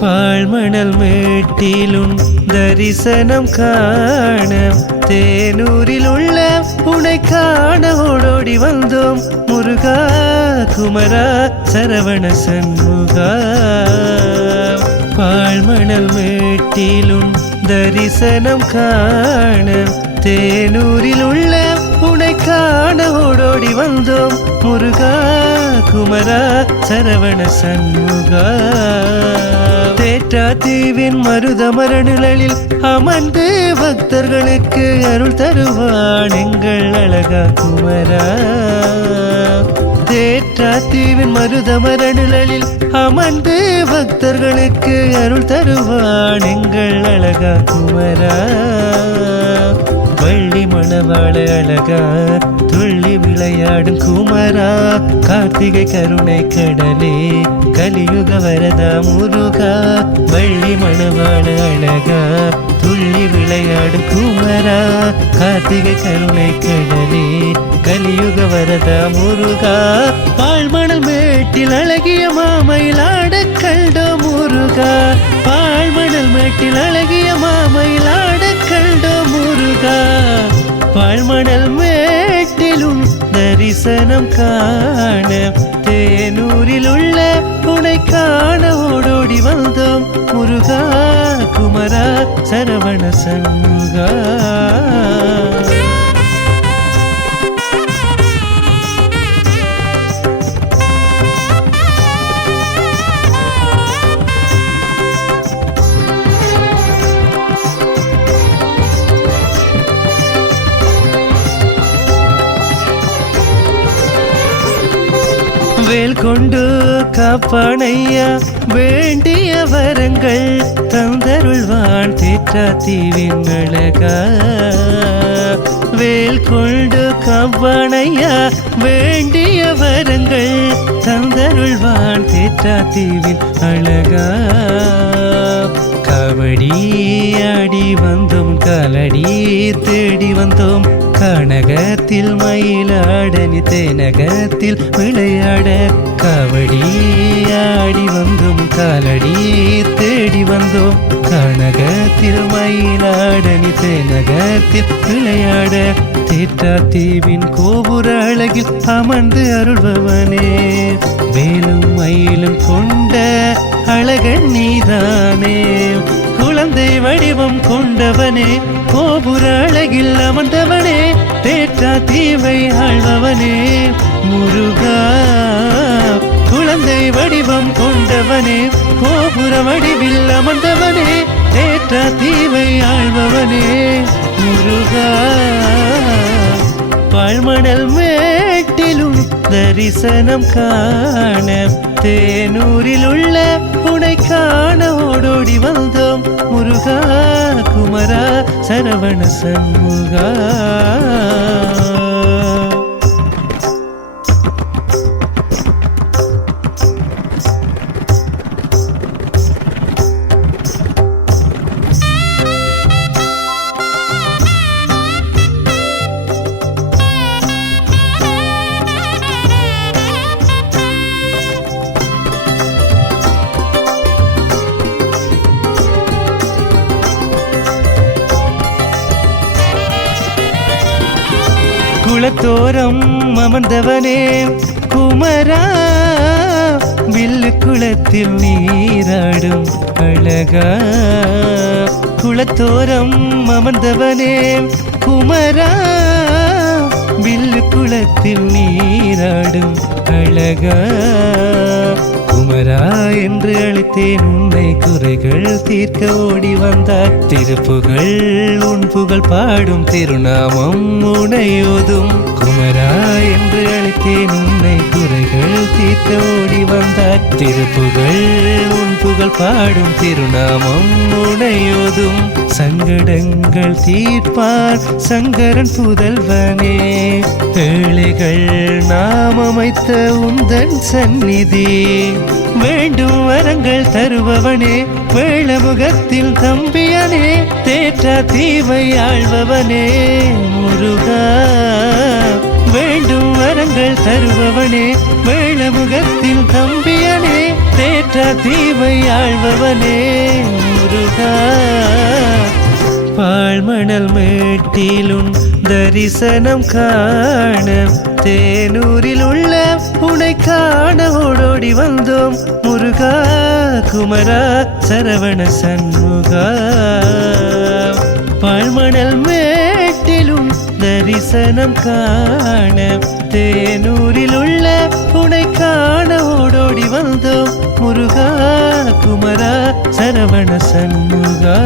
பாழ்மணல் மேட்டிலும் தரிசனம் காண தேனூரில் உள்ள உனை காண ஓடோடி வந்தோம் முருகா குமரா சரவண சண்முகா. பாழ்மணல் மேட்டிலும் தரிசனம் காண தேனூரில் உள்ள உனை காண ஓடோடி வந்தோம் முருகா குமரா சரவண சண்முகா. தேற்றா தீவின் மருதமர நிழலில் அமர்ந்து பக்தர்களுக்கு அருள் தருவான் எங்கள் அழகா குமரா. தேற்றா தீவின் மருதமர நிழலில் அமர்ந்து பக்தர்களுக்கு அருள் தருவான் எங்கள் அழகா குமரா. வள்ளி மணவாள அழகா துள்ளி விளையாடும் குமரா. கார்த்திகை கருணை கடலே கலியுக வரதா முருகா. வள்ளி மணவாள அழகா துள்ளி விளையாடும் குமரா. கார்த்திகை கருணை கடலே கலியுக வரதா முருகா. பாழ்மணல் மேட்டில் அழகிய மாமையில் ஆட கண்டோ முருகா. பாழ்மணல் மேட்டில் அழகிய மாமையில் ஆட கண்டோ முருகா. பாழ்மணல் மேட்டிலும் தரிசனம் காண தேனூரில் உள்ள உனை காண ஓடோடி வந்தோம் முருகா குமரா சரவண சண்முகா. வேல் கொண்டு காப்பானையா வேண்டிய வரங்கள் தந்தருள்வான் தேற்றா தீவின் அழகா. வேல் கொண்டு காப்பானையா வேண்டிய வரங்கள் தந்தருள்வான் தேற்றா தீவின் அழகா. கபடி ஆடி வந்தோம் காலடி தேடி வந்தோம் கனகத்தில் மயிலாடனி தேனகத்தில் விளையாட. கபடி ஆடி வந்தோம் காலடி தேடி வந்தோம் கனகத்தில் மயிலாடனி தேனகத்தில் விளையாட. தேற்றா தீவின் கோபுர அழகில் அமர்ந்து அருள்பவனே வேலும் மயிலும் கொண்ட அழகன் நீதானே. குழந்தை வடிவம் கொண்டவனே கோபுர அழகில் அமர்ந்தவனே தேற்றா தீவை ஆழ்பவனே முருகா. குழந்தை வடிவம் கொண்டவனே கோபுர வடிவில் அமர்ந்தவனே தேற்றா தீவை ஆழ்பவனே முருகா. பாழ்மணல் மேட்டிலும் தரிசனம் காண தேனூரில் உள்ள உனை காண ஓடோடி வந்தோம் முருகா குமரா சரவண சண்முகா. குளத்தோரம் அமர்ந்தவனே குமரா வில்லு குளத்தில் நீராடும் அழகா. குளத்தோரம் அமர்ந்தவனே குமரா வில்லு குளத்தில் நீராடும் அழகா. குமரா என்று அழைத்தேன் உன்னை குறைகள் தீர்க்க ஓடி வந்தார். திருப்புகள் உன் புகழ் பாடும் திருநாமம் உனையோதும். குமரா என்று அழைத்தேன் உன்னை குறைகள் தீர்க்க ஓடி வந்தார். திருப்புகள் உன் புகழ் பாடும் திருநாமம் உனையோதும். சங்கடங்கள் தீர்ப்பார் சங்கரன் புதல்வனே ஏழைகள் நாம் அமைத்த உந்தன் சந்நிதி. வேண்டும் வரங்கள் தருபவனே வேளமுகத்தில் தம்பியனே தேற்றா தீவை ஆழ்பவனே முருகா. வேண்டும் வரங்கள் தருபவனே, வேளமுகத்தில் தம்பியனே, தேற்றா தீமை ஆழ்பவனே முருகா. பாழ்மணல் மேட்டிலும் தரிசனம் காண, தேனூரில் உள்ள உனை காண ஓடோடி வந்தோம் முருகா. குமரா சரவண சண்முகா. பாழ்மணல் மேட்டிலும் தரிசனம் காண, தேனூரில் உள்ள உனை காண ஓடோடி வந்தோம் முருகா. குமரா சரவண சண்முகா.